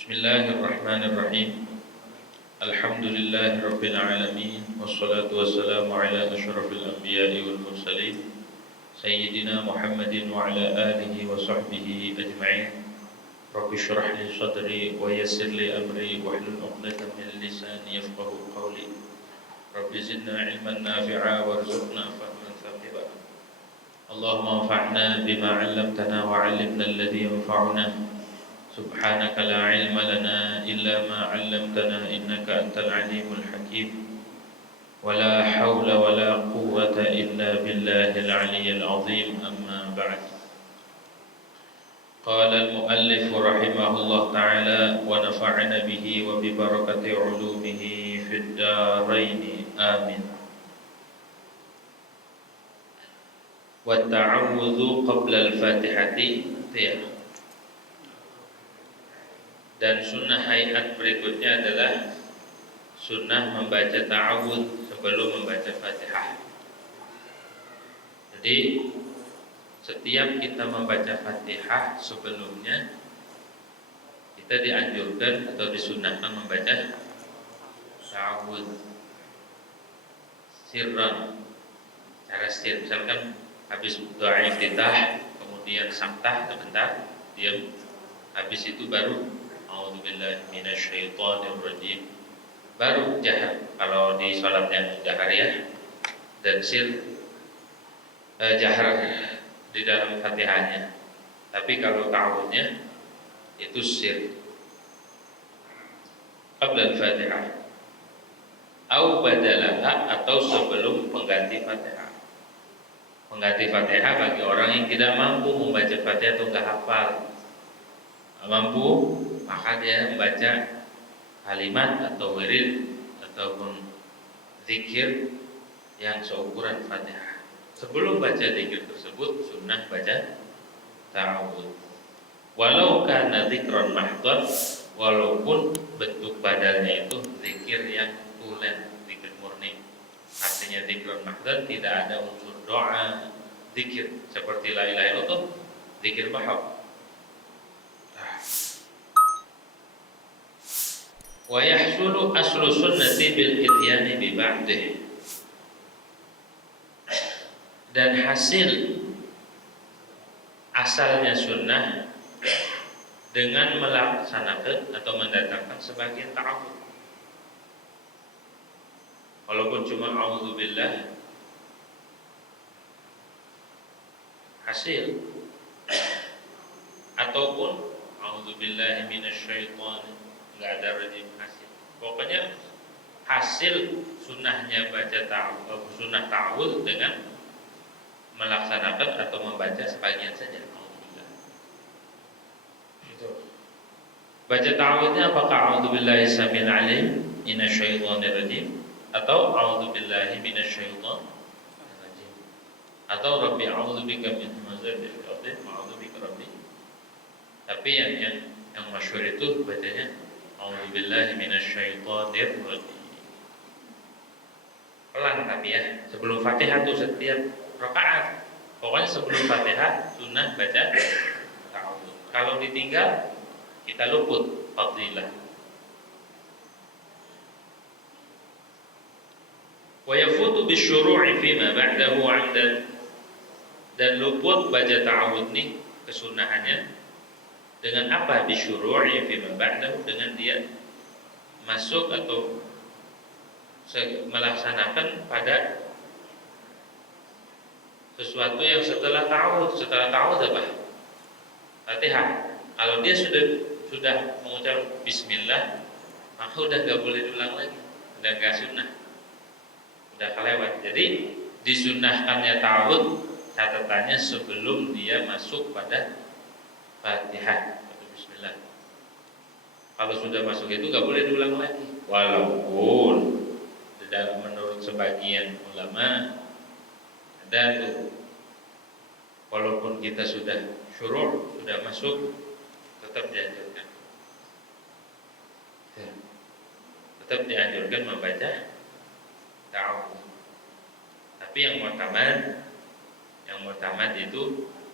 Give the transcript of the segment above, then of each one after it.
Bismillahirrahmanirrahim. Alhamdulillahi rabbil alamin. Wassalatu wassalamu ala asyrafil anbiya'i wal mursalin Sayyidina Muhammadin wa ala alihi wa sahbihi ajma'in. Rabbi syrah li sadri wa yassir li amri wahlul 'uqdatam min lisani yafqahu qawli. Rabbi zidna ilman nafi'a warzuqna fahman thaqiba. Allahumma anfa'na bima 'allamtana wa 'allimna alladhi yanfa'una. Subhanaka la ilma lana illa ma 'allamtana innaka antal alimul hakim. Wa la hawla wa la quwwata illa billahil aliyyil azim. Amma ba'd. Qala al-muallif rahimahullah ta'ala wa nafa'ana bihi wa bi barakati 'ulumihi fid darain. Amin. Wa ta'awudzu qabla al-Fatihati tiyah. Dan sunnah hayat berikutnya adalah sunnah membaca ta'awudz sebelum membaca Fatihah. Jadi setiap kita membaca Fatihah sebelumnya, kita dianjurkan atau disunnahkan membaca ta'awudz sirran, cara sir. Misalkan habis doa iftitah, kemudian saktah sebentar, diam, habis itu baru a'udzubillahi minasyaitonirrajim, baru jahar kalau di sholat yang jahar ya, dan sir jahar di dalam Fatihahnya. Tapi kalau ta'awudnya itu sir qabla al-Fatihah au badalaha, atau sebelum pengganti Fatihah. Pengganti Fatihah bagi orang yang tidak mampu membaca Fatihah atau enggak hafal. Mampu, maka dia membaca kalimat atau wirid ataupun zikir yang seukuran Fatihah. Sebelum baca zikir tersebut sunnah baca ta'awudz. Walau kana dzikran mahdhar, walaupun bentuk badannya itu zikir yang tulen, zikir murni. Artinya dzikran mahdhar tidak ada unsur doa, zikir seperti la ilaha illallah, zikir mahab. Wa yahsulu aslu sunnati bil ityani bi ba'dih. Dan hasil asalnya sunnah dengan melaksanakan atau mendatangkan sebagian ta'awudz. Walaupun cuma a'udzubillah, hasil, ataupun a'udzubillahi minasyaitonir, enggak ada rajim hasil. Pokoknya hasil sunnahnya baca ta'awudz, sunnah ta'awudz dengan melaksanakan atau membaca sebagian saja. Baca ta'awudznya apakah a'udzubillahi samil alim minasyaitonir rajim, atau a'udzubillahi minasyaitonir rajim, atau rabbi a'udzubika min hamazatil syayatin a'udzubika rabbi. Tapi yang masyhur itu bacanya a'udzubillahi minasyaitonir rajim. Pelan tapi ya, sebelum Fatihah tuh setiap rakaat. Pokoknya sebelum Fatihah sunnah baca ta'awudz. Kalau ditinggal kita luput fadilah. Wa yafutu bisyuru'i fima ba'dahu 'amdan, dan luput baca ta'awudz nih kesunahannya dengan apa? Bisyuru'i fima ba'dahu, dengan dia masuk atau melaksanakan pada sesuatu yang setelah ta'awudz. Setelah ta'awudz apa? Fatihah. Kalau dia sudah mengucap bismillah, maka udah gak boleh diulang lagi, udah gak sunnah, udah kelewat. Jadi disunnahkannya ta'awudz catatannya sebelum dia masuk pada Fatihah atau bismillah. Kalau sudah masuk itu gak boleh diulang lagi. Walaupun menurut sebagian ulama ada tuh, walaupun kita sudah syuru', sudah masuk, tetap dianjurkan. Tetap dianjurkan membaca ta'awudz. Tapi yang mu'tamad itu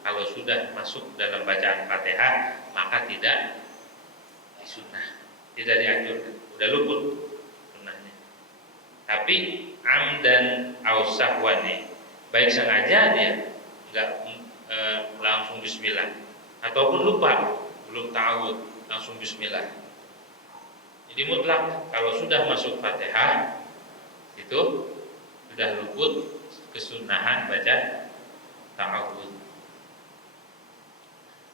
kalau sudah masuk dalam bacaan Fatihah maka tidak sunnah, tidak dianjurkan, udah luput sunnahnya. Tapi amdan au sahwan, baik sengaja dia nggak langsung bismillah, ataupun lupa belum tahu langsung bismillah. Jadi mutlak kalau sudah masuk Fatihah itu sudah luput kesunahan baca ta'awudz.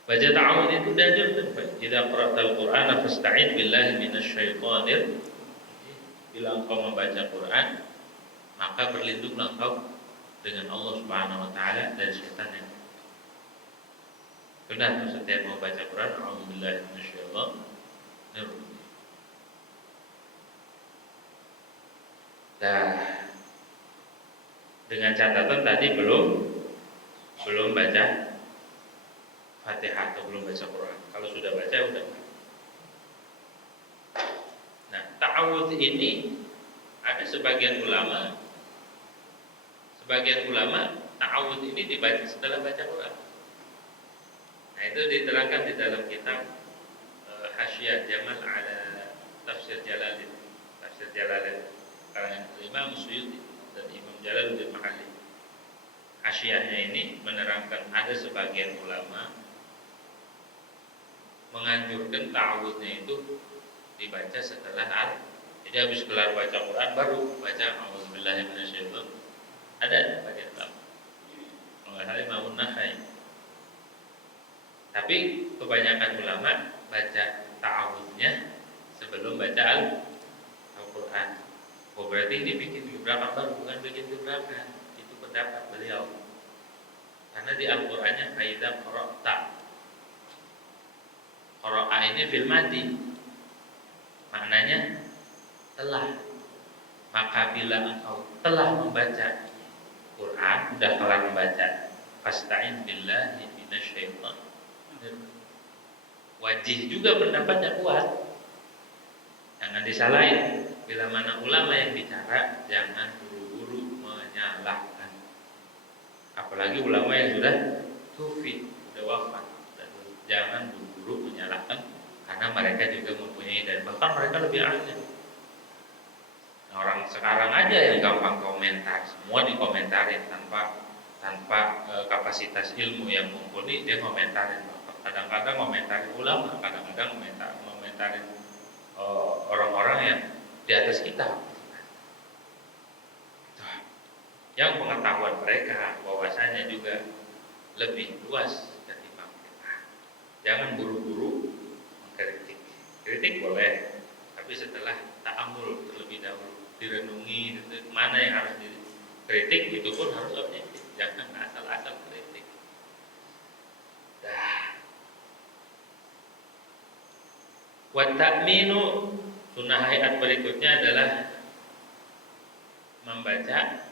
Baca ta'awudz itu dianjurkan. Idza qara'tal Qur'ana fasta'id billahi minasyaitonir. Bila engkau membaca Quran, maka berlindunglah engkau dengan Allah Subhanahu wa taala dari setan yang benar. Setiap membaca Quran, a'udzubillahi minasyaitonir. Nah, dengan catatan tadi belum baca Fatihah atau belum baca Quran. Kalau sudah baca udah. Nah, ta'awudz ini ada sebagian ulama ta'awudz ini dibaca setelah baca Quran. Nah, itu diterangkan di dalam kitab Hasyiah Jamal ala Tafsir Jalalain karangan Imam Suyuti dan Imam Jalaluddin Mahalli. Hasyiahnya ini menerangkan ada sebagian ulama menganjurkan ta'awudznya itu dibaca setelah jadi habis kelar baca Quran baru baca a'udzubillahi minasyaitonir. Ada bagian ulama mengenai Imam Nakhai. Tapi kebanyakan ulama baca ta'awudznya sebelum baca Al-Quran. Oh, berarti ini bikin gebrakan baru, bukan bikin gebrakan. Itu pendapat beliau. Karena di Al-Qur'annya faidza qara'ta. Qara'a ini fil madi. Maknanya telah. Maka bila engkau telah membaca Quran, sudah kelar membaca, fasta'in billahi minasyaitonir. Wajih juga pendapatnya kuat. Jangan disalahin. Bila mana ulama yang bicara, jangan buru-buru menyalahkan. Apalagi ulama yang sudah sufi, sudah wafat. Jangan buru-buru menyalahkan, karena mereka juga mempunyai dan bahkan mereka lebih ahli. Nah, orang sekarang aja yang gampang komentar, semua dikomentarin tanpa kapasitas ilmu yang mumpuni, dia komentarin. Kadang-kadang komentarin ulama, kadang-kadang komentarin orang-orang yang di atas kita. Yang pengetahuan mereka wawasannya juga lebih luas ketimbang kita. Jangan buru-buru mengkritik. Kritik boleh, tapi setelah ta'amul terlebih dahulu, direnungi mana yang harus dikritik, itu pun harus objektif. Jangan asal-asal kritik. Wa ta'minu, sunnah hayat berikutnya adalah membaca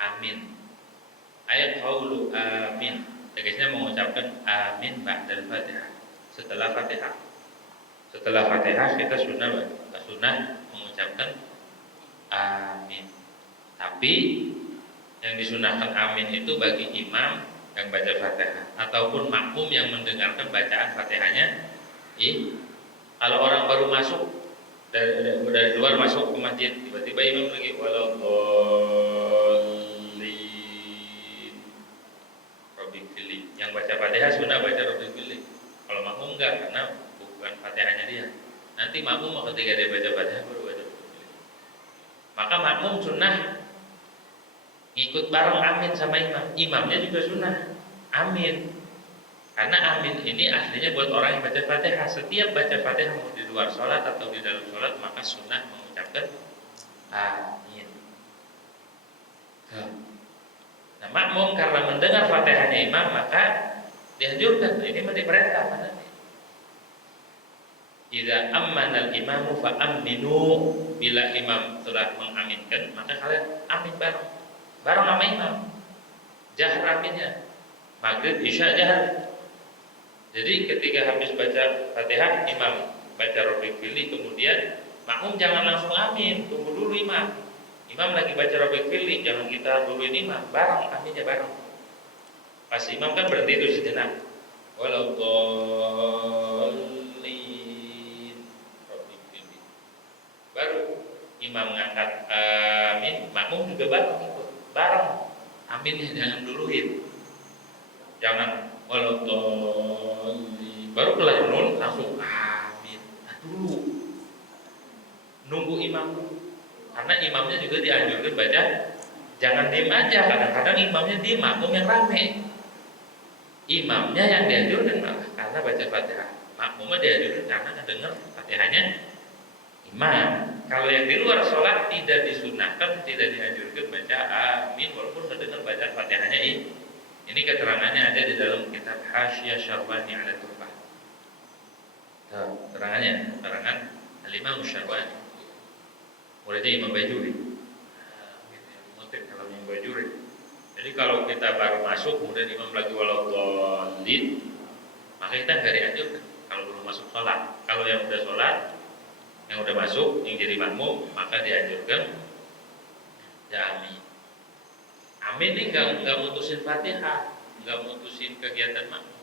amin. Ayat qaulu amin, tegasnya mengucapkan amin ba'dal Fatihah. Setelah Fatihah. Setelah Fatihah kita sunnah mengucapkan amin. Tapi yang disunahkan amin itu bagi imam yang baca Fatihah ataupun makmum yang mendengarkan bacaan Fatihahnya. Kalau orang baru masuk dari luar masuk ke masjid, tiba-tiba imam lagi waladhdallin Rabbil fili. Yang baca Fatihah sunnah baca Rabbil fili. Kalau makmum enggak, karena bukan Fatihahnya dia. Nanti makmum ketika dia baca Fatihah baru baca Rabbil fili. Maka makmum sunnah ikut bareng amin sama imam. Imamnya juga sunnah amin. Karena amin ini aslinya buat orang yang baca Fatihah. Setiap baca Fatihah mau di luar sholat atau di dalam sholat, maka sunnah mengucapkan amin. Nah, makmum karena mendengar Fatihahnya imam, maka dianjurkan. Ini diperintah nanti. Idza ammanal imamu fa aminu. Bila imam telah mengaminkan, maka kalian amin bareng sama imam. Jahar aminnya. Maghrib, isya jahar. Jadi ketika habis baca Fatihah, imam baca Rabbil fili, kemudian makmum jangan langsung amin, tunggu dulu imam. Imam lagi baca Rabbil fili, jangan kita duluin imam, bareng aminnya bareng. Pas imam kan berhenti itu sejenak. Waladhdallin. imam ngangkat amin, makmum juga bareng ikut. Bareng. Aminnya jangan duluin. Jangan walau baru kelar nun langsung amin. Nah, dulu nunggu imam dulu. Karena imamnya juga dianjurkan baca jangan diem aja. Kadang-kadang imamnya diem, makmum yang rame. Imamnya yang dianjurkan malah karena baca Fatihah. Makmumnya dianjurkan karena dengar Fatihahnya imam. Kalau yang di luar sholat tidak disunahkan, tidak dianjurkan baca amin walaupun mendengar bacaan Fatihahnya ini. Ini keterangannya ada di dalam kitab Hasyiyah Syarbani ala Tuhfah. Keterangannya, keterangan Al-Imam Syarbani. Muridnya Imam Bajuri. Mungkin kalau Imam Bajuri. Jadi kalau kita baru masuk kemudian imam lagi walau dhalin, maka kita nggak dianjurkan kalau belum masuk sholat. Kalau yang udah sholat, yang udah masuk, yang jadi makmum, maka dianjurkan ya amin. Amin ini nggak mutusin Fatihah, nggak mutusin kegiatan makmum.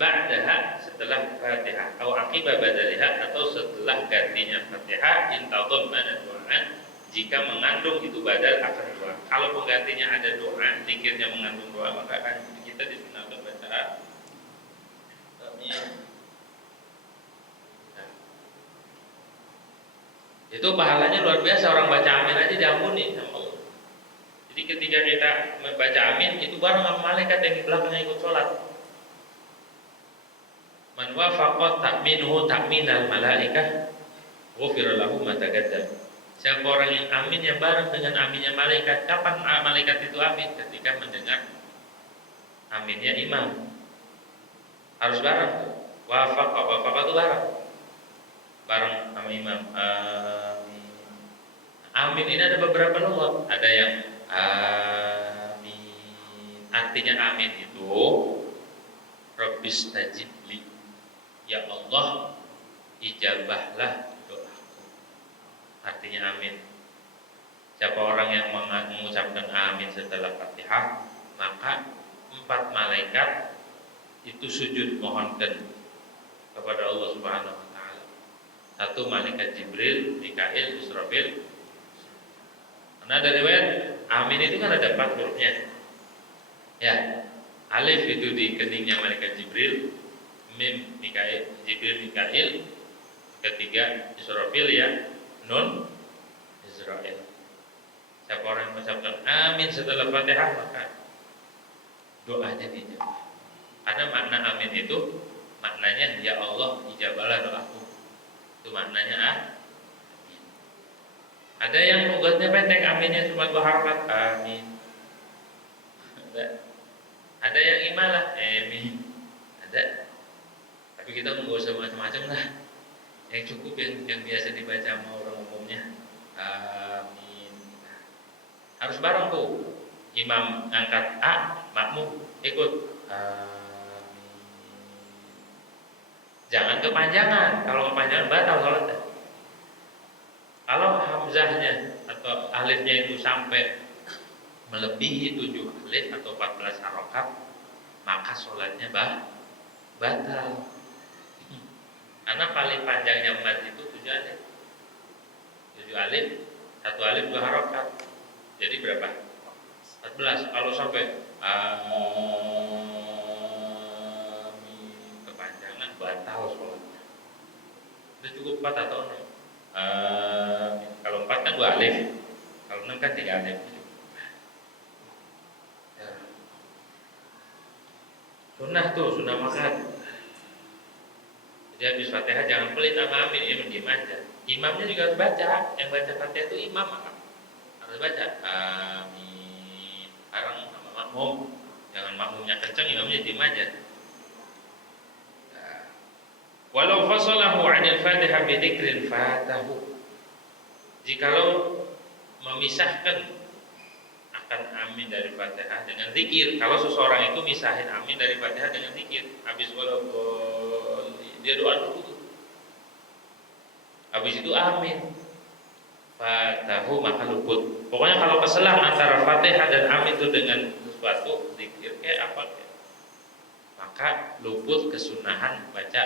Ba'daha setelah Fatihah, atau akibat badaliha atau setelah gantinya Fatihah, intadham mana doa jika mengandung itu badal akan doa. Kalau penggantinya ada doa, zikirnya mengandung doa, maka akan kita disunahkan baca amin. Itu pahalanya luar biasa, orang baca amin aja diampuni sama Allah. Jadi ketika kita membaca amin itu bareng sama malaikat yang di belakangnya ikut sholat. Man wafaqat ta'minuhu ta'minal malaikah ghufira lahu ma taqaddam. Siapa orang yang aminnya bareng dengan aminnya malaikat, kapan malaikat itu amin? Ketika mendengar aminnya imam. Harus bareng. Wafaq itu bareng. Bareng sama imam. Amin ini ada beberapa lughat. Ada yang amin. Artinya amin itu Rabbis tajibli. Ya Allah, ijabahlah doaku. Artinya amin. Siapa orang yang mengucapkan amin setelah Fatihah, maka 4 malaikat itu sujud mohonkan kepada Allah Subhanahu wa taala. 1 malaikat Jibril, Mikail, Israfil. Karena ada riwayat amin itu kan ada 4 hurufnya. Ya, alif itu di keningnya malaikat Jibril, mim Mikail, Jibril Mikail, ketiga Israfil ya, nun Israel. Siapa orang yang mengucapkan amin setelah Fatihah maka doanya dijawab. Karena makna amin itu maknanya ya Allah ijabahlah doaku. Itu maknanya amin. Ada yang logatnya pendek, aminnya cuma 2 harakat amin. Ada yang imalah amin. Ada. Tapi kita nggak usah macam-macam lah. Yang cukup yang biasa dibaca sama orang umumnya amin. Harus bareng tuh. Imam angkat A, makmum ikut amin. Jangan kepanjangan. Kalau kepanjangan batal sholatnya. Kalau hamzahnya atau alifnya itu sampai melebihi 7 alif atau 14 harokat, maka sholatnya batal. Karena paling panjangnya mat itu 7 alif. 7 alif, 1 alif 2 harokat. Jadi berapa? 14. Kalau sampai amin kepanjangan batal sholatnya. Itu cukup 4 atau 6. Kalau 4 kan 2 alif. Kalau 6 kan 3 alif. Sunnah tuh, sunnah makan. Jadi habis Fatihah jangan pelit sama amin, ya diam aja. Imamnya juga harus baca. Yang baca Fatihah itu imam maka harus baca amin. Bareng sama makmum. Jangan makmumnya kencang, imamnya diam aja. Walau fasalahu 'anil Fatihah bi dzikrin fatahu. Jikalau memisahkan akan amin dari Fatihah dengan zikir. Kalau seseorang itu misahin amin dari Fatihah dengan zikir, habis walau dia doa dulu, habis itu amin, fatahu maka luput. Pokoknya kalau keselang antara Fatihah dan amin itu dengan sesuatu zikir kayak apa, maka luput kesunahan baca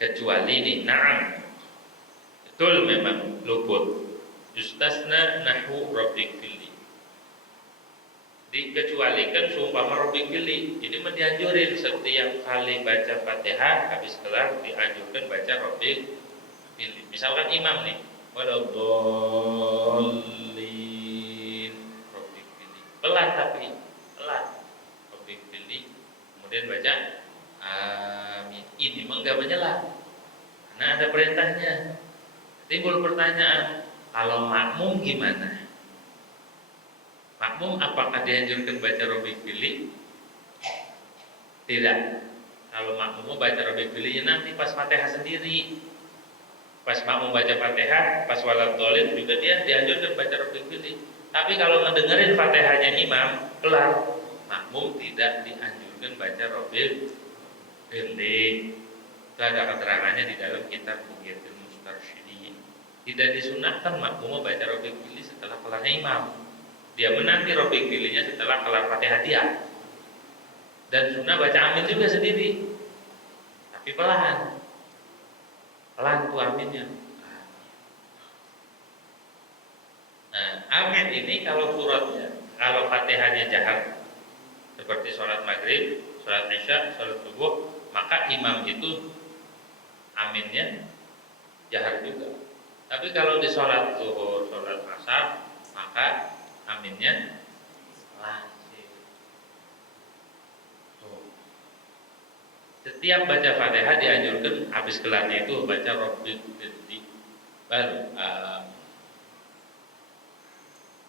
kecuali ini. Naam. betul memang luput. Yustasna nahu rabbik fili. Dikecualikan seumpama rabbik fili. Jadi dianjurin setiap kali baca Fatihah habis kelar dianjurkan baca rabbik fili. Misalkan imam nih, waladdallin rabbik fili. Pelan tapi pelan. Rabbik fili. Kemudian baca amin. Ini memang enggak menyela. Karena ada perintahnya. Timbul pertanyaan, kalau makmum gimana? Makmum apakah dianjurkan baca rabbik fili? Tidak. Kalau makmum baca rabbik fili nanti pas Fatihah sendiri. Pas makmum baca Fatihah, pas waladdallin juga dia dianjurkan baca rabbik fili. Tapi kalau ngedengerin Fatihahnya imam kelar, makmum tidak dianjurkan baca rabbik fili. Itu ada keterangannya di dalam kitab Bugyatul Mustarsyidin. Tidak disunahkan makmum baca rabbik fili setelah kelar imam. Dia menanti rabbik filinya setelah kelar Fatihah dia. Dan sunnah baca amin juga sendiri. Tapi pelan. Pelan tuh aminnya. Nah, amin ini kalau suratnya, kalau Fatihahnya jahar seperti sholat maghrib, sholat isya, sholat subuh, maka imam itu aminnya jahar juga. Tapi kalau di sholat zuhur, sholat asar, maka aminnya langsing. Setiap baca Fatihah dianjurkan habis kelarnya itu baca rabbik fili baru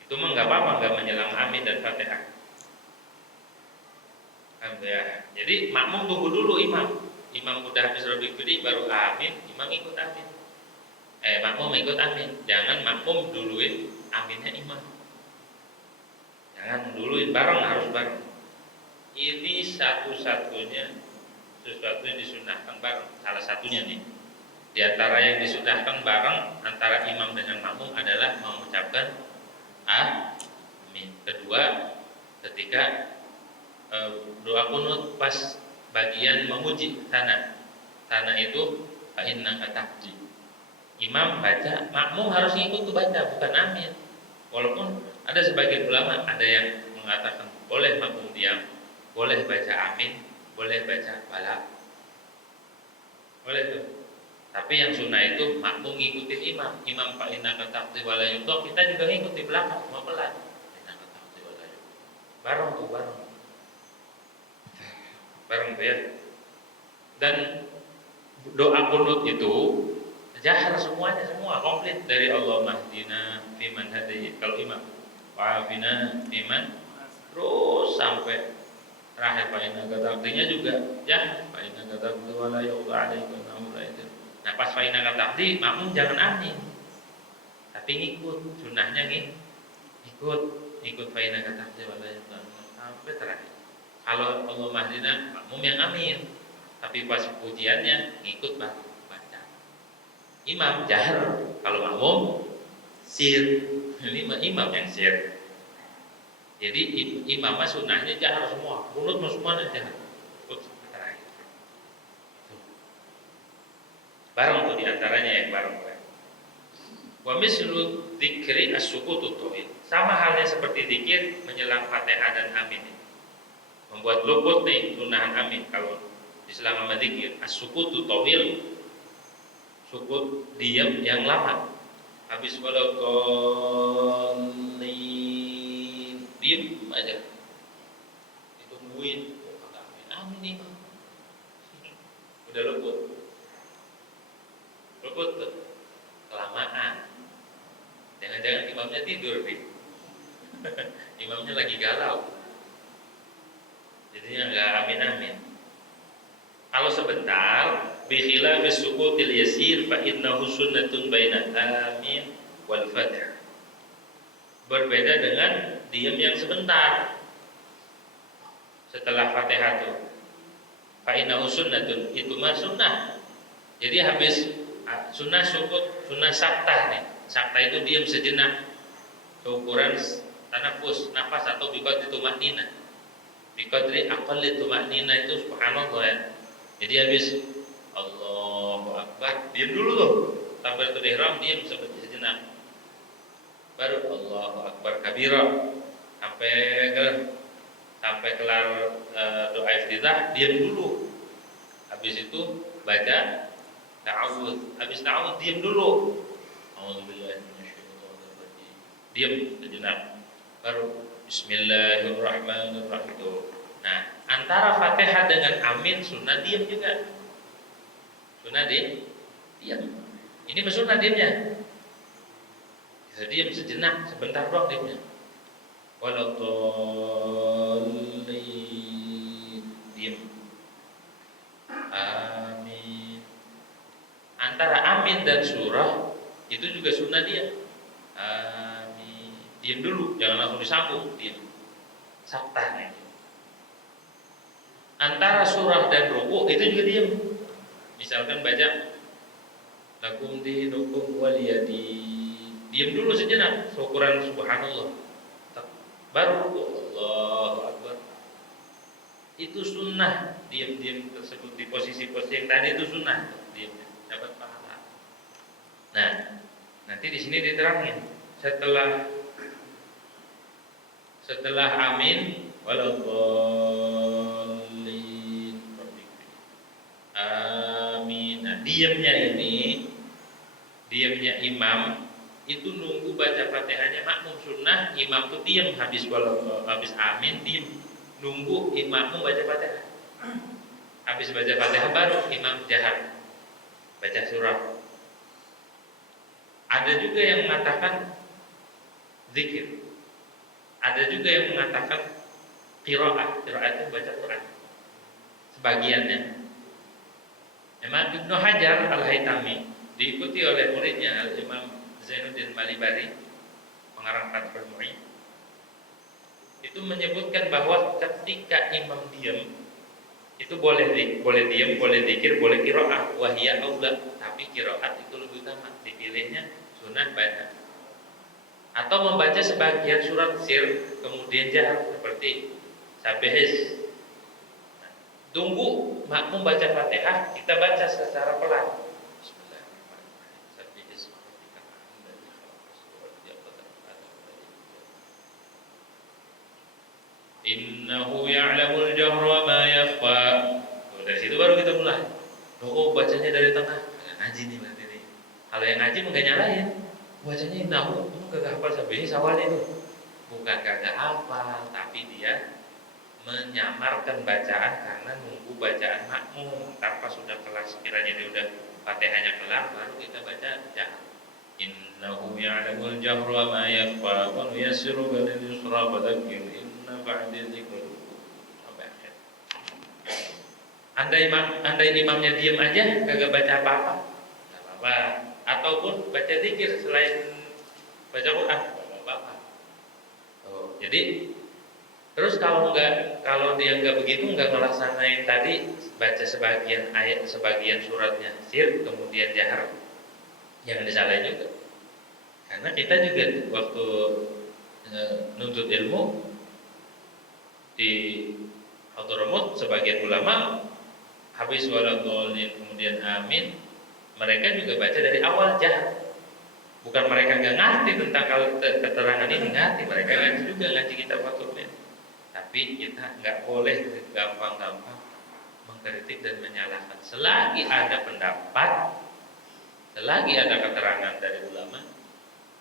itu mah nggak apa-apa, nggak menjelang amin dan Fatihah. Ya. Jadi makmum tunggu dulu imam. Imam udah habis rabbik fili baru amin, imam ikut amin. Makmum ikut amin. Jangan makmum duluin aminnya imam. Jangan duluin, bareng, harus bareng. Ini satu-satunya sesuatu yang disunahkan bareng. Salah satunya nih. Di antara yang disunahkan bareng antara imam dengan makmum adalah mengucapkan amin. Kedua, ketika doa kunut pas bagian memuji tanah itu fa innaka taqdi. Imam baca, makmum harus ngikut tuh baca, bukan amin. Walaupun ada sebagian ulama ada yang mengatakan boleh makmum diam, boleh baca amin, boleh baca bala, boleh tuh. Tapi yang sunnah itu makmum ngikutin imam. Imam fa innaka taqdi wa la yuqda, kita juga ngikut di belakang, cuma pelan. Innaka taqdi wa la yuqda. Bareng tuh, bareng tuh ya. Dan doa kunut itu jahar semuanya, semua komplit dari Allah mahdina fiman hadayit kalau imam, wa'afina fiman, terus sampai terakhir fa innaka taqdinya juga jahar, fa innaka taqdi wa la yuqda 'alaika naulaidin. Nah pas fa innaka taqdi makmum jangan amin, tapi ngikut sunnahnya ngikut fa innaka taqdi wa la yuqda sampai terakhir. Kalau Allah mahdina makmum yang amin, tapi pas pujiannya ngikut baca. Imam jahar, kalau makmum sir. Ini imam yang sir. Jadi imam sunnahnya jahar semua, kunut semuanya jahar. Bareng tuh diantaranya yang bareng. Wa mislu dzikri as-sukutu tawil. Sama halnya seperti zikir menjelang Fatihah dan amin. Membuat luput nih sunnah amin kalau Islam sama zikir. As-sukutu tawil, sukut diam yang lama. Habis waladdallin diam aja. Ditungguin amin imam. Udah luput tuh. Kelamaan. Jangan-jangan imamnya tidur nih. Imamnya lagi galau. Jadinya enggak amin-amin. Kalau sebentar, bikhila bisukutil yasir fa innahu sunnatun baina amin wal fatihah. Berbeda dengan diam yang sebentar setelah Fatihah itu. Fa innahu sunnatun, itu mah sunnah. Jadi habis sunnah sukut, sunnah saktah nih. Saktah itu diam sejenak. Keukuran tanafus, nafas atau biqadri tumanina. Biqadri aqalli tumanina itu subhanallah ya. Jadi habis Allahu Akbar, diam dulu tuh. takbiratul ihram diam sejenak. Baru Allahu akbar kabira. Sampai kelar doa iftitah diam dulu. Habis itu baca ta'awudz. Habis ta'awudz diam dulu. A'udzubillahi minasyaitonir rajim. Diam sejenak. Baru bismillahirrahmanirrahim. Nah, antara Fatihah dengan amin sunnah diam juga. Sunnah diam. Ini bersunnah diamnya. Bisa diam sejenak, sebentar doang diamnya. Waladhdallin. Diam. Amin. Antara amin dan surah itu juga sunnah diam. Amin. Diam dulu, jangan langsung disambung, diam. Sabta. Antara surah dan ruku itu juga diam. Misalkan baca lakum dinukum waliyadin. Diam dulu sejenak, syukuran subhanallah. Baru Allahu akbar. Itu sunnah, diam-diam tersebut di posisi-posisi yang tadi itu sunnah, diam dapat pahala. Nah, nanti di sini diterangin setelah amin waladhdallin. Amin. Nah, diamnya imam itu nunggu baca Fatihahnya makmum sunnah, imam tuh diam habis amin diam nunggu imam baca Fatihah. Habis baca Fatihah baru imam jahar baca surah. Ada juga yang mengatakan zikir. Ada juga yang mengatakan qiraah itu baca Quran. Sebagiannya. Imam Ibnu Hajar Al-Haytami diikuti oleh muridnya Al-Imam Zainuddin Malibari, pengarang Fathul Mu'in, itu menyebutkan bahwa ketika imam diam itu boleh diam, boleh zikir, boleh qiraah, wahiyya aula, tapi qiraat itu lebih utama, dipilihnya sunnah baca. Atau membaca sebagian surat sir kemudian jahar seperti Sabihis. Tunggu makmum baca Fatihah, kita baca secara pelan. Innahu ya'lamul jahra wa ma yakhfa. Dari situ baru kita mulai. Oh, bacanya dari tengah. Ngaji nih berarti nih. Kalau yang ngaji enggak nyalain. Bacanya innahu, kagak hafal sampai awalnya itu. Bukan kagak hafal, tapi dia menyamarkan bacaan karena nunggu bacaan makmum. Tanpa sudah kelas, kiranya dia udah Fatihahnya kelar, baru kita baca jahar. Innahu ya'lamul jahra wa ma yakhfa wa nuyassiruka lil yusra fadzakir inna ba'da dzikr. Sampai akhir. Andai imamnya diam aja kagak baca apa-apa, enggak apa-apa. Ataupun baca zikir selain baca Quran, enggak apa-apa. Oh, jadi terus kalau dia enggak begitu, enggak ngelaksanain tadi baca sebagian ayat, sebagian suratnya sir kemudian jahar, jangan disalahin juga. Karena kita juga waktu nuntut ilmu di Hadramut, sebagian ulama habis waladhdallin kemudian amin, mereka juga baca dari awal jahar. Bukan mereka nggak ngerti tentang keterangan ini, ngerti, mereka ngaji juga, ngaji kitab Fathul. Tapi kita nggak boleh gampang-gampang mengkritik dan menyalahkan. Selagi ada pendapat, selagi ada keterangan dari ulama,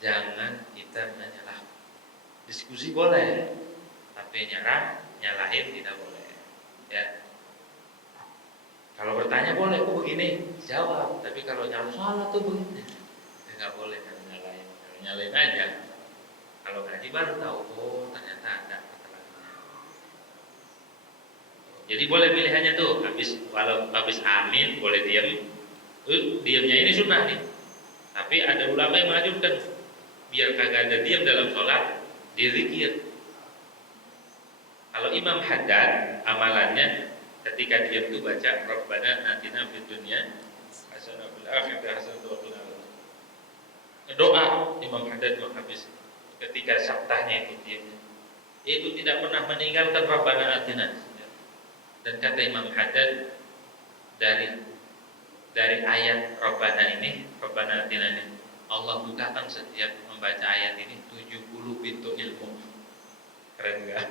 jangan kita menyalahkan. Diskusi boleh, tapi nyalahin tidak boleh. Ya. Kalau bertanya boleh, kok begini? Jawab. Tapi kalau salah tuh begini, nggak boleh kan nyalahin. Kalau nyalahin aja. Kalau ngaji baru tahu, oh ternyata ada keterangannya. Jadi boleh pilihannya tuh. Habis amin boleh diam. Diamnya ini sunnah nih. Tapi ada ulama yang mengajukan biar kagak ada diam dalam sholat, dia zikir. Kalau Imam Haddad amalannya ketika diam itu baca Rabbana atina fid dunya hasanah fil akhirati hasanah wa qina adzabannar. Doa Imam Haddad habis ketika sabtahnya itu diam. Itu tidak pernah meninggalkan Rabbana atina. Dan kata Imam Haddad, dari dari ayat Rabbana ini, Rabbana atina ini, Allah bukakan setiap membaca ayat ini 70 pintu ilmu. Keren enggak?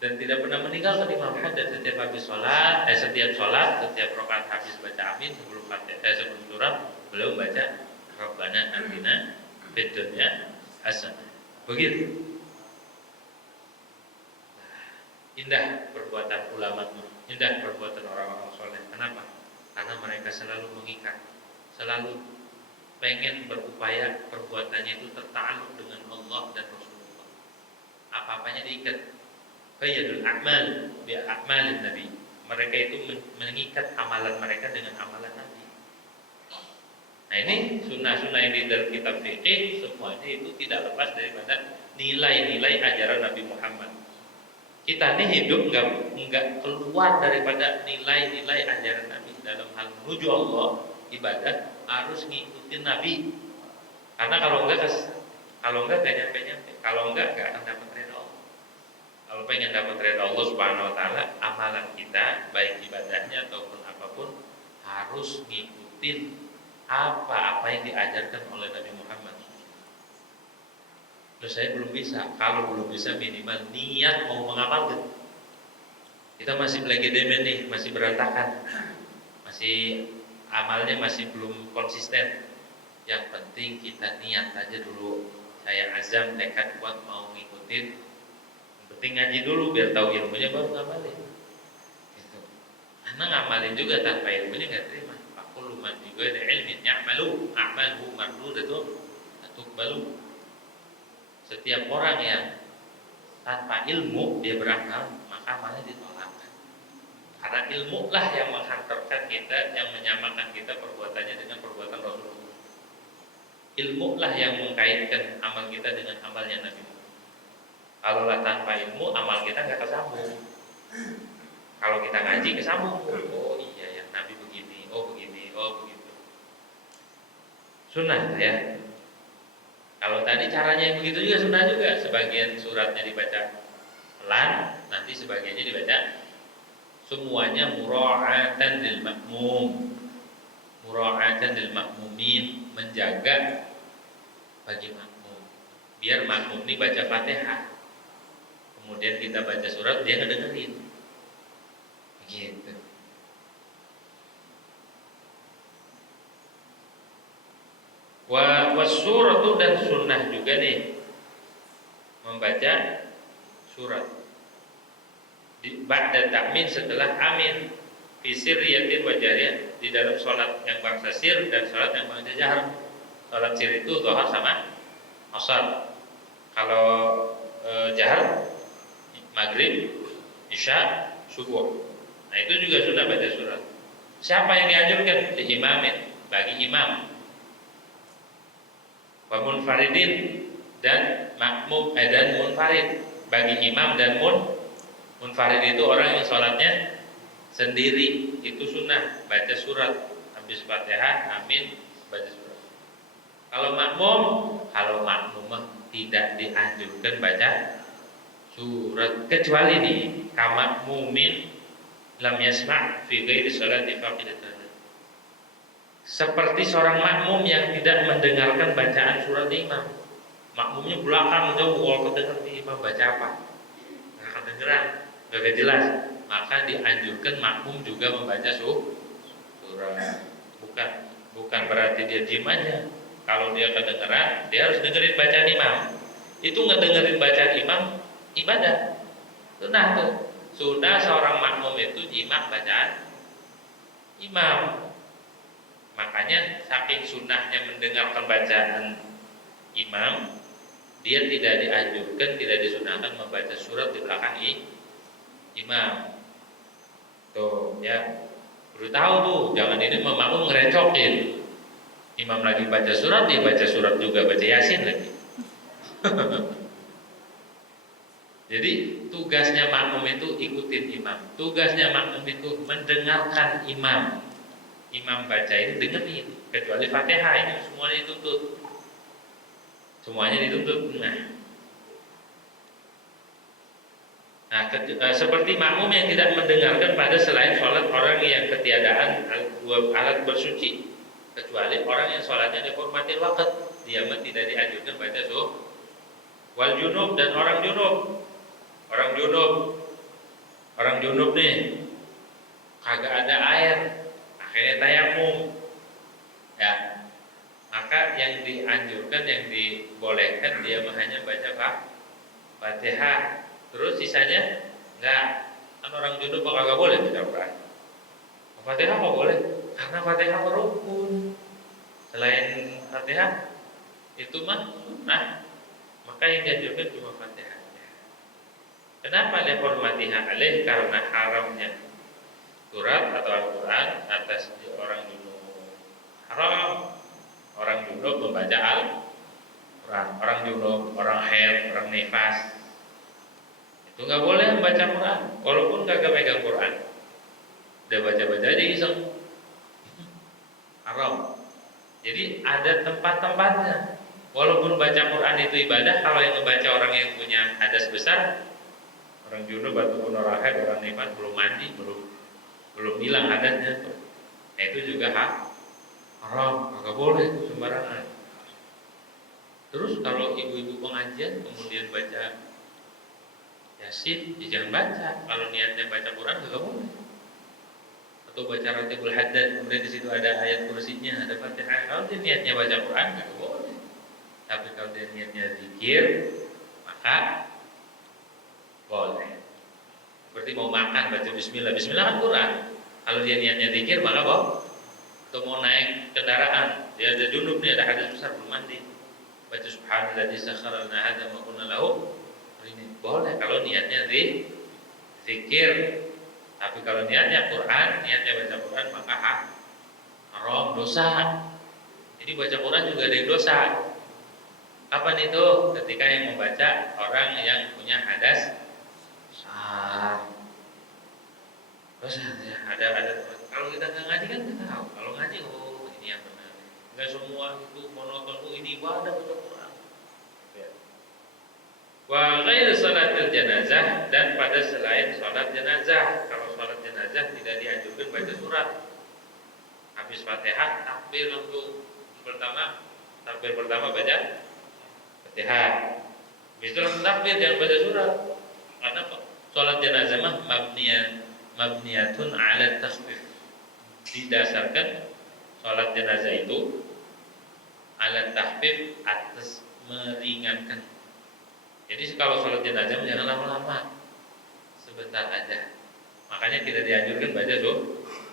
Dan tidak pernah meninggalkan imam hadas setiap habis sholat, setiap sholat, setiap rakaat habis baca amin sebelum sebelum surah, beliau baca Rabbana atina fid dunya hasanah. Begitu. Indah perbuatan ulama, indah perbuatan orang-orang soleh. Kenapa? Karena mereka selalu mengikat, selalu pengen berupaya perbuatannya itu tertakluk dengan Allah dan Rasulullah. Apa-apanya diikat. Qayyadul a'mal bi a'malin Nabi. Mereka itu mengikat amalan mereka dengan amalan Nabi. Nah ini sunnah-sunnah yang di dalam kitab fikih semuanya itu tidak lepas daripada nilai-nilai ajaran Nabi Muhammad. Kita ini hidup enggak keluar daripada nilai-nilai ajaran Nabi dalam hal menuju Allah, ibadah harus ngikutin Nabi. Karena kalau enggak gak nyampe-nyampe, kalau enggak akan dapat ridha Allah. Kalau pengen dapat ridha Allah Subhanahu wa taala, amalan kita baik ibadahnya ataupun apapun harus ngikutin apa yang diajarkan oleh Nabi Muhammad. Terus saya belum bisa. Kalau belum bisa minimal niat mau mengamalkan. Kita masih lagi demen nih, masih berantakan, masih amalnya masih belum konsisten. Yang penting kita niat aja dulu. Saya azam tekad kuat mau ngikutin. Yang penting ngaji dulu biar tahu ilmunya baru ngamalin. Gitu. Karena ngamalin juga tanpa ilmunya nggak terima. Aku lumayan juga ada ilmin ya'malu, a'malu mardudatu tuqbalu. Setiap orang yang tanpa ilmu dia beramal, maka amalnya ditolak. Karena ilmu lah yang menghantarkan kita, yang menyamakan kita perbuatannya dengan perbuatan Rasulullah. Ilmu lah yang mengkaitkan amal kita dengan amalnya Nabi. Kalau lah tanpa ilmu, amal kita nggak kesambung. Kalau kita ngaji kesambung, oh iya yang Nabi begini, oh begini, oh begitu. Sunnah ya. Kalau tadi caranya yang begitu juga sunnah juga. Sebagian suratnya dibaca pelan, nanti sebagiannya dibaca semuanya mura'atan lil makmum. Mura'atan lil makmumin, menjaga bagi makmum. Biar makmum ini baca Fatihah. Kemudian kita baca surat, dia ngedengerin. Begitu. Wasuratu dan sunnah juga nih membaca surat ba'da ta'min, setelah amin, fi sirriyatin wa jariyah, di dalam sholat yang bangsa sir dan sholat yang bangsa jahar. Sholat sir itu zuhur sama asar. Kalau jahar maghrib, isya, subuh. Nah itu juga sudah baca surat. Siapa yang dianjurkan? Diimamin, bagi imam. Wa munfaridin, dan makmum dan munfarid, bagi imam dan munfarid itu orang yang sholatnya sendiri, itu sunnah baca surat habis Fatihah, amin, baca surat. Kalau makmum tidak dianjurkan baca surat, kecuali nih kamakmumin lam yasma' fi ghairi sholati faqidatan, seperti seorang makmum yang tidak mendengarkan bacaan surat imam. Makmumnya belakang jauh, kalau kedengar nih imam baca apa, nggak kedengeran, nggak jelas, maka dianjurkan makmum juga membaca surat. Bukan berarti dia diam aja. Kalau dia kedengeran, dia harus dengerin bacaan imam. Itu ngedengerin bacaan imam ibadah. Sunnah tuh. Sunnah seorang makmum itu nyimak bacaan imam. Makanya saking sunnahnya mendengarkan bacaan imam, dia tidak dianjurkan, tidak disunahkan membaca surat di belakang imam. Tuh ya, perlu tahu tuh, jangan ini makmum ngerecokin. Imam lagi baca surat, dia baca surat juga, baca Yasin lagi. Jadi tugasnya makmum itu ikutin imam. Tugasnya makmum itu mendengarkan imam. Imam baca itu dengerin, kecuali Fatihah ini semuanya dituntut. Semuanya dituntut. Nah, Nah, seperti makmum yang tidak mendengarkan pada selain sholat orang yang ketiadaan alat bersuci, kecuali orang yang sholatnya dihormati waktu, dia tidak dianjurkan baca zuhur. Wal junub, dan orang junub, orang junub, orang junub nih kagak ada air, akhirnya tayamum, ya, maka yang dianjurkan, yang dibolehkan dia hanya baca Fatihah. Terus sisanya enggak. Kan orang junub kagak boleh baca Quran. Fatihah kok boleh? Karena Fatihah rukun. Selain Fatihah itu mah sunnah. Maka yang dianjurkan cuma Fatihah. Kenapa dihormatiha alaih? Karena haramnya surat atau Al-Quran atas orang junub. Haram orang junub membaca Al-Quran. Orang junub, orang haid, orang nifas, itu nggak boleh membaca Quran, walaupun kagak megang Quran. Dia baca-baca aja iseng, haram. Jadi ada tempat-tempatnya. Walaupun baca Quran itu ibadah, kalau yang membaca orang yang punya hadas besar, orang junub ataupun orang haid, orang nifas, belum mandi, belum hilang hadasnya, nah itu juga haram, kagak boleh itu sembarangan. Terus kalau ibu-ibu pengajian kemudian baca Yasin, ya jangan baca. Kalau niatnya baca Quran nggak boleh. Atau baca Ratibul Haddad, kemudian di situ ada ayat kursinya, ada Fatihah. Kalau dia niatnya baca Quran nggak boleh. Tapi kalau dia niatnya zikir, maka boleh. Seperti mau makan baca Bismillah, Bismillah kan Quran. Kalau dia niatnya zikir maka boleh. Atau mau naik kendaraan, dia ada junub nih, ada hadis besar belum mandi, baca Subhanalladzi sakhkhara lana hadza ma kunna lahu, ini boleh kalau niatnya zikir. Tapi kalau niatnya Quran, niatnya baca Quran, maka haram, dosa. Jadi baca Quran juga ada yang dosa. Kapan itu? Ketika yang membaca orang yang punya hadas besar. Dosa ya, ada. Kalau kita nggak ngaji kan kita tahu. Kalau ngaji, oh ini yang benar. Nggak semua itu monoton. Oh ini ibadah baca Quran. Wa ghair salatil janazah, dan pada selain salat jenazah. Kalau salat jenazah tidak dianjurkan baca surat. Habis Fatihah takbir langsung takbir pertama baca Fatihah. Habis itu langsung takbir, jangan baca surat. Karena salat jenazah mah mabniyatun 'ala takhfif. Didasarkan salat jenazah itu ala takhfif, atas meringankan. Jadi kalau sholat jenazah jangan lama-lama, sebentar aja. Makanya tidak dianjurkan baca doa.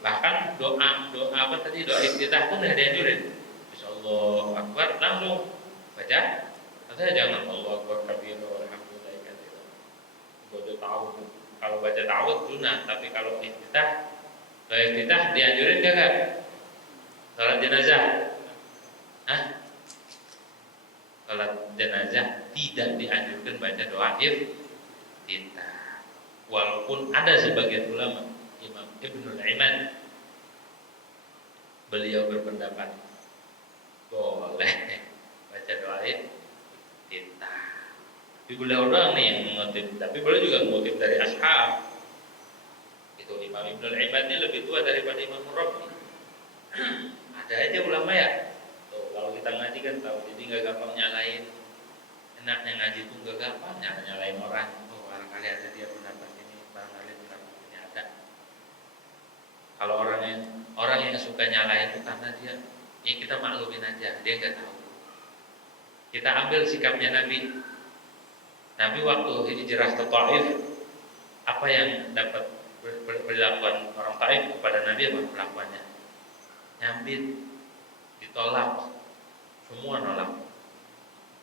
Bahkan doa apa tadi, doa iftitah pun tidak dianjurin. Allahu Akbar langsung baca. Katanya jangan Allahu Akbar kabir walhamdulillah katsira. Baca ta'awudz. Kalau baca ta'awudz sunnah, tapi kalau iftitah, doa iftitah dianjurin enggak? Sholat jenazah. Salat jenazah tidak dianjurkan baca doa iftitah. Walaupun ada sebagian ulama, Imam Ibnul Iman, beliau berpendapat boleh baca doa iftitah. Tapi beliau orang nih yang mengutip, tapi beliau juga mengutip dari ashab. Itu Imam Ibnul Iman ini lebih tua daripada Imam Rabi. Ada aja ulama ya. Kalau kita ngaji kan tahu, jadi nggak gampang nyalain. Enaknya ngaji itu nggak gampang nyalain orang. Oh barangkali ada dia pendapat ini, barangkali pendapat ini ada. Kalau orang yang suka nyalain itu karena dia, ya kita maklumin aja, dia nggak tahu. Kita ambil sikapnya Nabi. Nabi waktu hijrah ke Taif, apa yang dapat berlakuan orang Taif kepada Nabi, apa perlakuannya? Nyambit, ditolak. Semua nolak.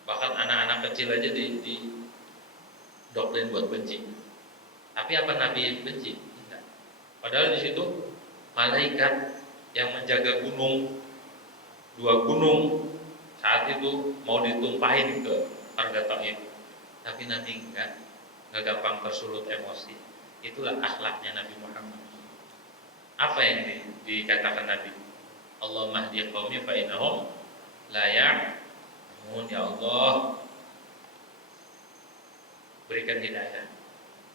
Bahkan anak-anak kecil aja di doktrin buat benci. Tapi apa Nabi benci? Tidak. Padahal di situ malaikat yang menjaga gunung, 2 gunung saat itu mau ditumpahin ke warga Taif. Tapi Nabi enggak gampang tersulut emosi. Itulah akhlaknya Nabi Muhammad. Apa yang dikatakan Nabi? Allahumma hdi qaumi fa innahum la ya'lamun. Ya Allah, berikan hidayah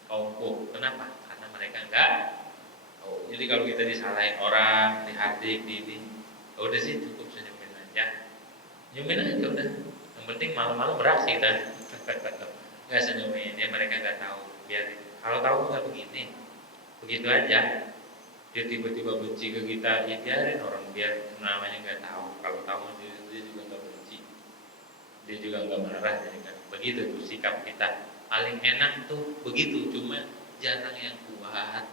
kaumku. Kenapa? Karena mereka enggak tahu. Jadi kalau kita disalahin orang, dihardik, ya udah sih cukup senyumin aja. Senyumin aja udah. Yang penting malam-malam beraksi kita. Enggak senyumin, ya mereka enggak tahu. Biar kalau tahu enggak begini. Begitu aja. Dia tiba-tiba benci ke kita, ya biarin orang biar namanya enggak tahu. Kalau tahu dia juga enggak benci. Dia juga enggak marah, jadi kan. Begitu tuh sikap kita. Paling enak tuh begitu, cuma jarang yang kuat.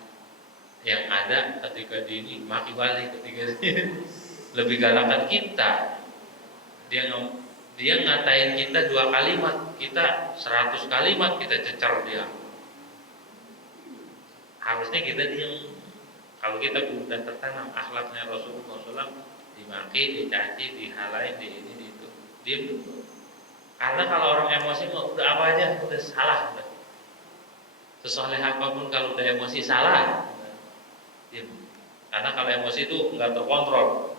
Yang ada ketika ini maki balik, ketika dia lebih galakan kita. Dia ngatain kita 2 kalimat, kita 100 kalimat kita cecer dia. Harusnya kita diam. Kalau kita sudah tertanam akhlaknya Rasulullah SAW, dimaki, dicaci, dihalain, di ini, di itu, diam dulu. Karena kalau orang emosi udah apa aja udah salah. Sesoleh apapun kalau udah emosi salah. Diam. Karena kalau emosi itu nggak terkontrol,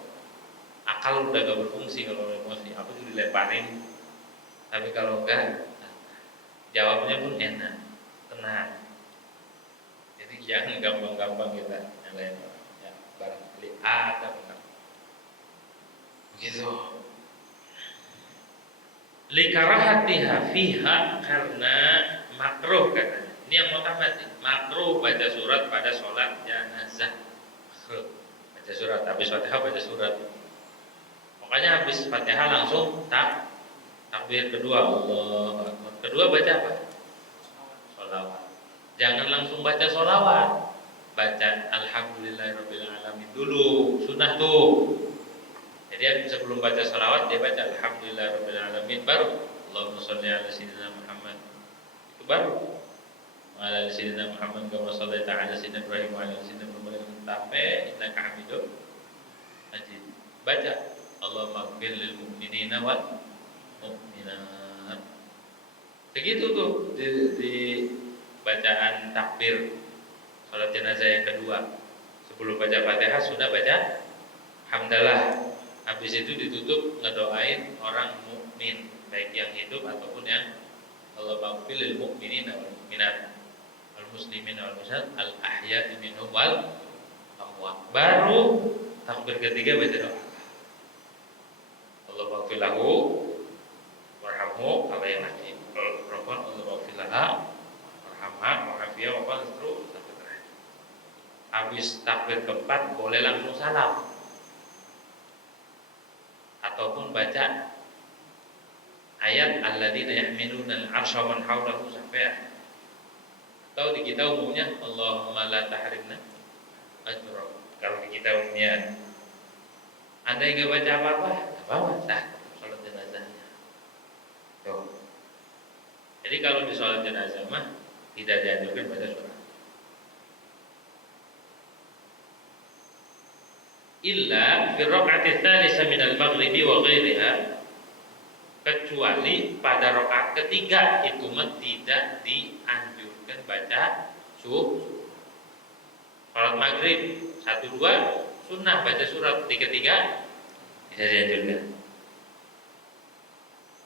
akal udah gak berfungsi kalau emosi. Aku juga dilemparin. Tapi kalau enggak, jawabnya pun enak, tenang. Jadi jangan gampang-gampang kita nyalain orang. Ya, barangkali ada benar. Begitu. Likarahatiha fiha, karena makruh katanya. Ini yang utama nih, makruh baca surat pada sholat jenazah. Makruh baca surat, habis Fatihah baca surat. Pokoknya habis Fatihah langsung takbir kedua, Allah Akbar. Kedua baca apa? Sholawat. Jangan langsung baca sholawat. Baca Alhamdulillahirabbil alamin dulu, sunnah tuh. Jadi sebelum baca salawat dia baca Alhamdulillahirabbil alamin, baru Allahumma sholli ala sayyidina Muhammad. Itu baru. Ala sayyidina Muhammad kama shallaita ala sayyidina Ibrahim wa ala sayyidina Muhammad sampai innaka Hamidum Majid. Baca Allahumma ighfir lil mu'minina wal mu'minat. Begitu tuh di bacaan takbir salat jenazah yang kedua. Sebelum baca Fatihah sudah baca hamdalah. Habis itu ditutup ngedoain orang mukmin, baik yang hidup ataupun yang Allah maghfir lil mu'minina wal mu'minat, wal muslimina wal muslimat, al ahya'i minhum wal amwat. Baru takbir ketiga baca doa. Allah maghfir lahu warhamhu Allah yang najib. Rabbana Allah maghfir laha warhamha wa'afiyah wa qadru sampai terakhir. Habis takbir keempat boleh langsung salam. Ataupun baca ayat alladzina yahmiluna al-'arsha wa man hawlahu sampai. Atau di kita umumnya Allahumma la tahrimna ajra. Kalau di kita umumnya Anda yang baca apa-apa, enggak apa-apa, sah salat jenazahnya. Tuh. Jadi kalau di salat jenazah mah tidak dianjurkan baca surat. Illa fi raq'ati tsalitsa min al-maghribi wa ghairiha, kecuali pada rakaat ketiga itu mah tidak dianjurkan baca salat maghrib 1 2 sunnah baca surat, di ketiga bisa dianjurkan.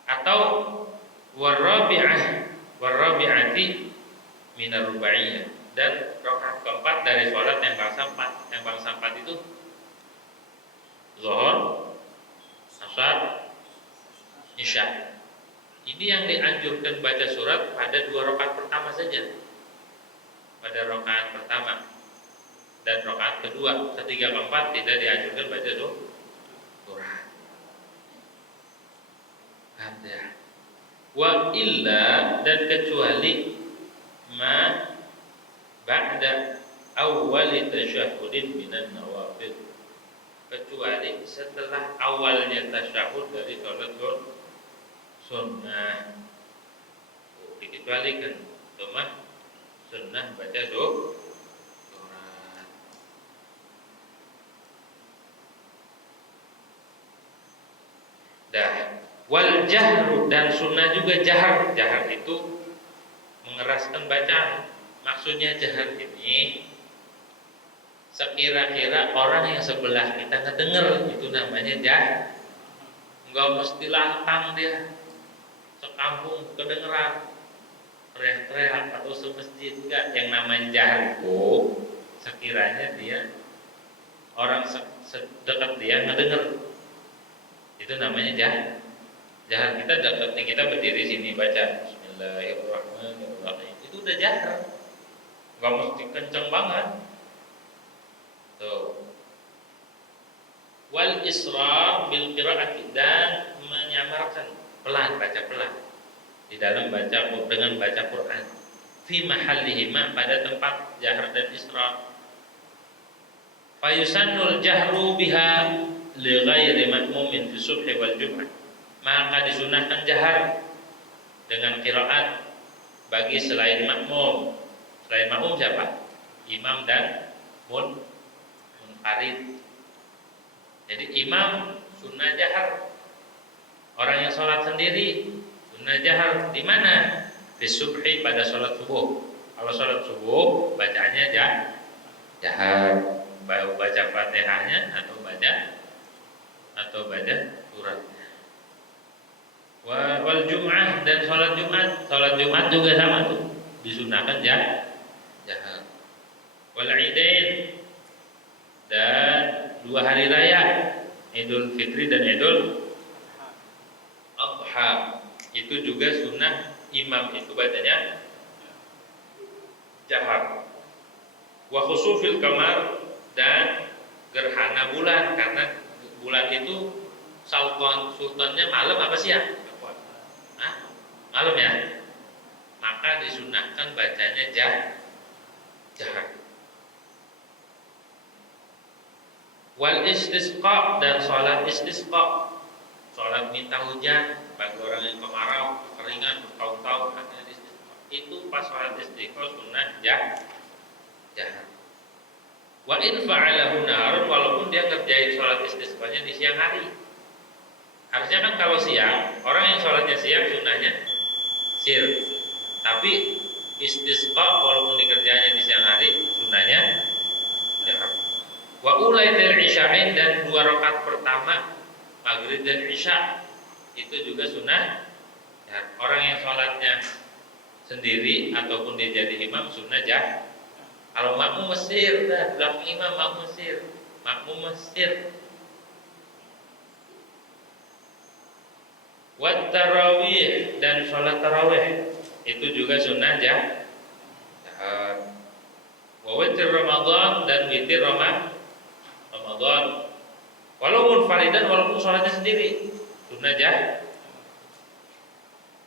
Atau warabi'ati min ar-rubaiyah, dan rakaat keempat dari salat yang bangsa 4. Yang bangsa 4 itu Zuhur, Asar, Isya. Ini yang dianjurkan baca surat pada 2 rakaat pertama saja. Pada rakaat pertama dan rakaat kedua, ketiga, keempat tidak dianjurkan baca surat. Ada. Wa illa, dan kecuali ma ba'da awwali tasyahhudin minan nawafil, kecuali setelah awalnya tasyahud dari salat sunnah. Dikecualikan cuma sunnah baca surat. Dah. Wal jahru, dan sunnah juga jahar. Jahar itu mengeraskan bacaan. Maksudnya jahar ini sekira-kira orang yang sebelah kita ngedenger, itu namanya jah. Enggak mesti lantang dia, sekampung kedengeran. teriak-teriak atau semasjid, enggak. Yang namanya jahar itu sekiranya dia orang sedekat dia ngedenger, itu namanya jahar. Kita dekatnya, kita berdiri sini baca Bismillahirrahmanirrahim, itu udah jahar, nggak mesti kenceng banget tuh. Wal israr bil qiraati, dan menyamarkan pelan, baca pelan di dalam dengan baca Quran, fi mahallihima, pada tempat jahar dan israr. Fayusannul jahru biha li ghairi ma'mumin fi subhi wal jum'ah, maka disunahkan jahar dengan qiraat bagi selain makmum. Selain makmum siapa? Imam dan munfarid. Jadi imam sunnah jahar, orang yang sholat sendiri sunnah jahar. Di mana? Fi subhi, pada sholat subuh. Kalau sholat subuh bacaannya jahar, baca Fatihahnya atau baca suratnya. Wal Jum'ah, dan sholat Jumat juga sama tuh, disunahkan jahar. Wal Idain, dan 2 hari raya, Idul Fitri dan Idul Adha, itu juga sunnah imam itu bacanya jahar. Wa khusufil qamar, dan gerhana bulan, karena bulan itu sultannya malam apa siang? Malam ya. Maka disunahkan bacanya jahar. Wal istisqa, dan sholat istisqa, sholat minta hujan bagi orang yang kemarau, kekeringan bertahun-tahun, akhirnya istisqa. Itu pas sholat istisqa sunnah jahar. Wa in fa'alahu nahar, walaupun dia ngerjain sholat istisqanya di siang hari. Harusnya kan kalau siang, orang yang sholatnya siang sunnahnya sir. Tapi istisqa walaupun dikerjanya di siang hari, sunnahnya jahar. Wa ulaitil isya'in, dan 2 rakaat pertama maghrib dan isya, itu juga sunnah jahar. Orang yang sholatnya sendiri ataupun dia jadi imam sunnah jahar. Kalau makmum mesir, belakang imam makmum mesir. Wat tarawih, dan sholat tarawih itu juga sunnah jahar. Wa witir Ramadan, dan witir Ramadan, walaupun faridan, walaupun sholatnya sendiri sunnah jahar.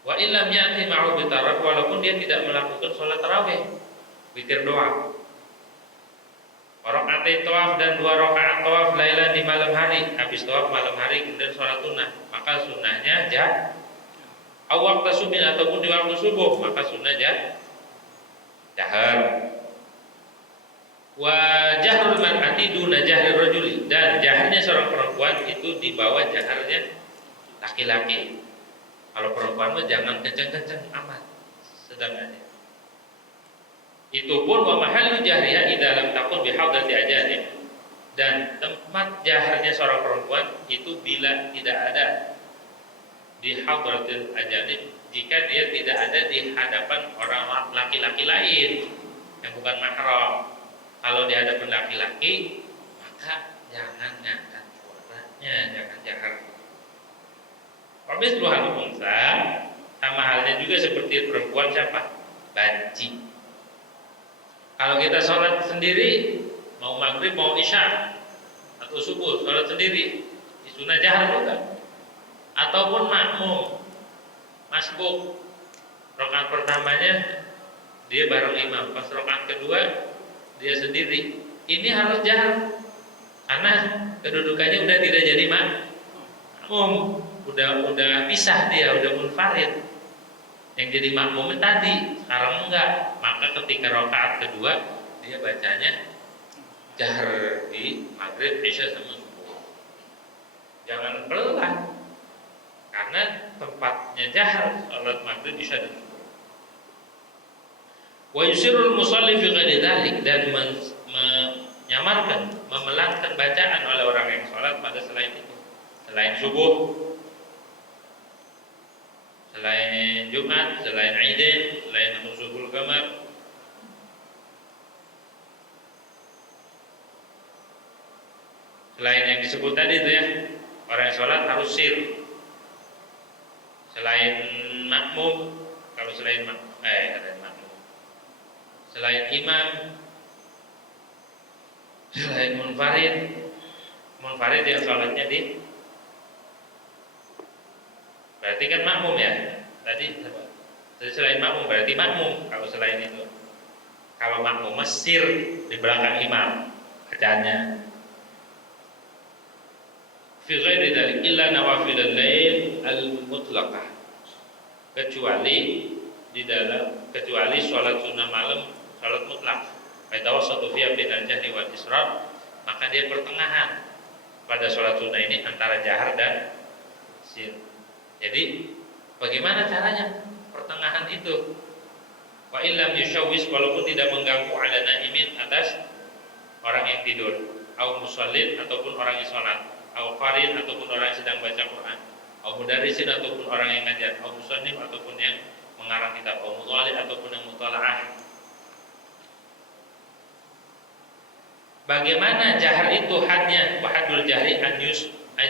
Wa illam ya'ti ma'u bitarak, walaupun dia tidak melakukan sholat tarawih, witir doa. Rakaat tawaf, dan 2 rakaat tawaf lailan, di malam hari. Habis tawaf malam hari kemudian sholat sunnah, maka sunnahnya jahar. Awak tasubin, ataupun di waktu subuh, maka sunnah jahar. Wa jahrul mar'ati duna jahri rajuli, dan jaharnya seorang perempuan itu di bawah jaharnya laki-laki. Kalau perempuan mah jangan kenceng-kenceng amat, sedang aja. Itu pun wa mahallu jahriya idza lam takun bi hadrati ajanin, dan tempat jaharnya seorang perempuan itu bila tidak ada di hadratil ajanin, jika dia tidak ada di hadapan orang laki-laki lain yang bukan mahram. Kalau di hadapan laki-laki, maka jangan ngangkat suaranya, jangan jahar. Habis luhal unsa, sama halnya juga seperti perempuan siapa? Banci. Kalau kita sholat sendiri, mau maghrib, mau isya, atau subuh, sholat sendiri, sunnah jahar juga. Ataupun makmum, masbuk, rakaat pertamanya dia bareng imam, pas rakaat kedua dia sendiri. Ini harus jahar, karena kedudukannya udah tidak jadi makmum, udah pisah dia, udah munfarid. Yang jadi makmum tadi, sekarang enggak. Maka ketika rakaat kedua dia bacanya jahar di maghrib, isya sama subuh. Jangan pelan, karena tempatnya jahar salat maghrib, isya dan subuh. Wa yusirul musalli fi ghairi dzalik, dan menyamarkan, memelankan bacaan oleh orang yang salat pada selain itu. Selain subuh selain Jumat, selain Aidin, selain khusuful qamar, selain yang disebut tadi itu ya, orang yang sholat harus sir. Selain makmum, kalau selain makmum, selain imam, selain munfarid yang sholatnya di, berarti kan makmum ya. Tadi selain makmum berarti makmum. Kalau selain itu, kalau makmum mesir di belakang imam bacaannya. Fi ghairi dzalik illa nawafilul lail al-mutlaqah, kecuali sholat sunnah malam, sholat mutlak. Fa tawassatu fiha bainal jahri wal israr, maka dia pertengahan pada sholat sunnah ini antara jahar dan sir. Jadi bagaimana caranya pertengahan itu? Wa illam yushawwis, walaupun tidak mengganggu ala naimin, atas orang yang tidur, au musallin ataupun orang yang sholat, au qarin ataupun orang yang sedang baca Quran, au mudarrisin ataupun orang yang ngajar, au musannif ataupun yang mengarang kitab, au muthalli ataupun yang mutalaah. Bagaimana jahar itu hadnya? Wa hadul jahri an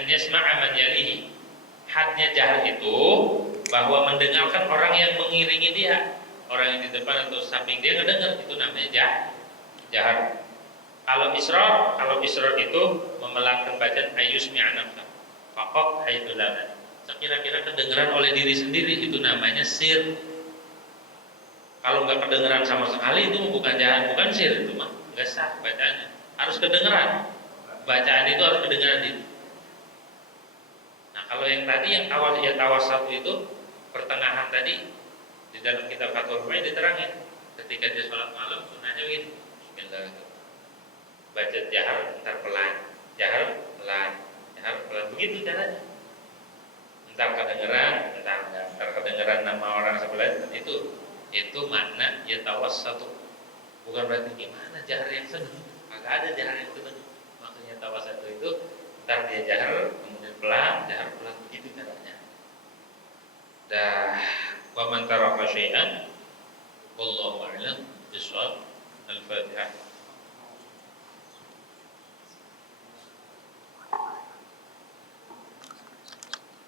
yasma'a man yalihi. Hadnya jahar itu bahwa mendengarkan orang yang mengiringi dia, orang yang di depan atau samping dia ngedengar, itu namanya jahar. Kalau israr itu memelangkan bacaan ayusmi'a nafsa faqat haitsu la, sekira-kira kedengaran oleh diri sendiri, itu namanya sir. Kalau nggak kedengaran sama sekali itu bukan jahar, bukan sir, itu mah nggak sah bacaannya. Harus kedengaran, bacaan itu harus kedengaran itu. Nah, kalau yang tadi yang awal ya tawassut itu pertengahan tadi, di dalam kitab Fathul Bari diterangin ketika dia sholat malam sunnahnya begini, bismillah, baca jahar entar pelan, jahar pelan, begitu caranya. Entar kedengeran, entar kedengeran nama orang sebelah, itu makna ya tawassut. Bukan berarti gimana jahar yang seneng, kagak ada jahar yang seneng. Maksudnya tawassut itu entar dia jahar kemudian pelan, jahar pelan, begitu caranya. Dah, wa man taraka syai'an wallahu a'lam bishawab. Al-Fatihah.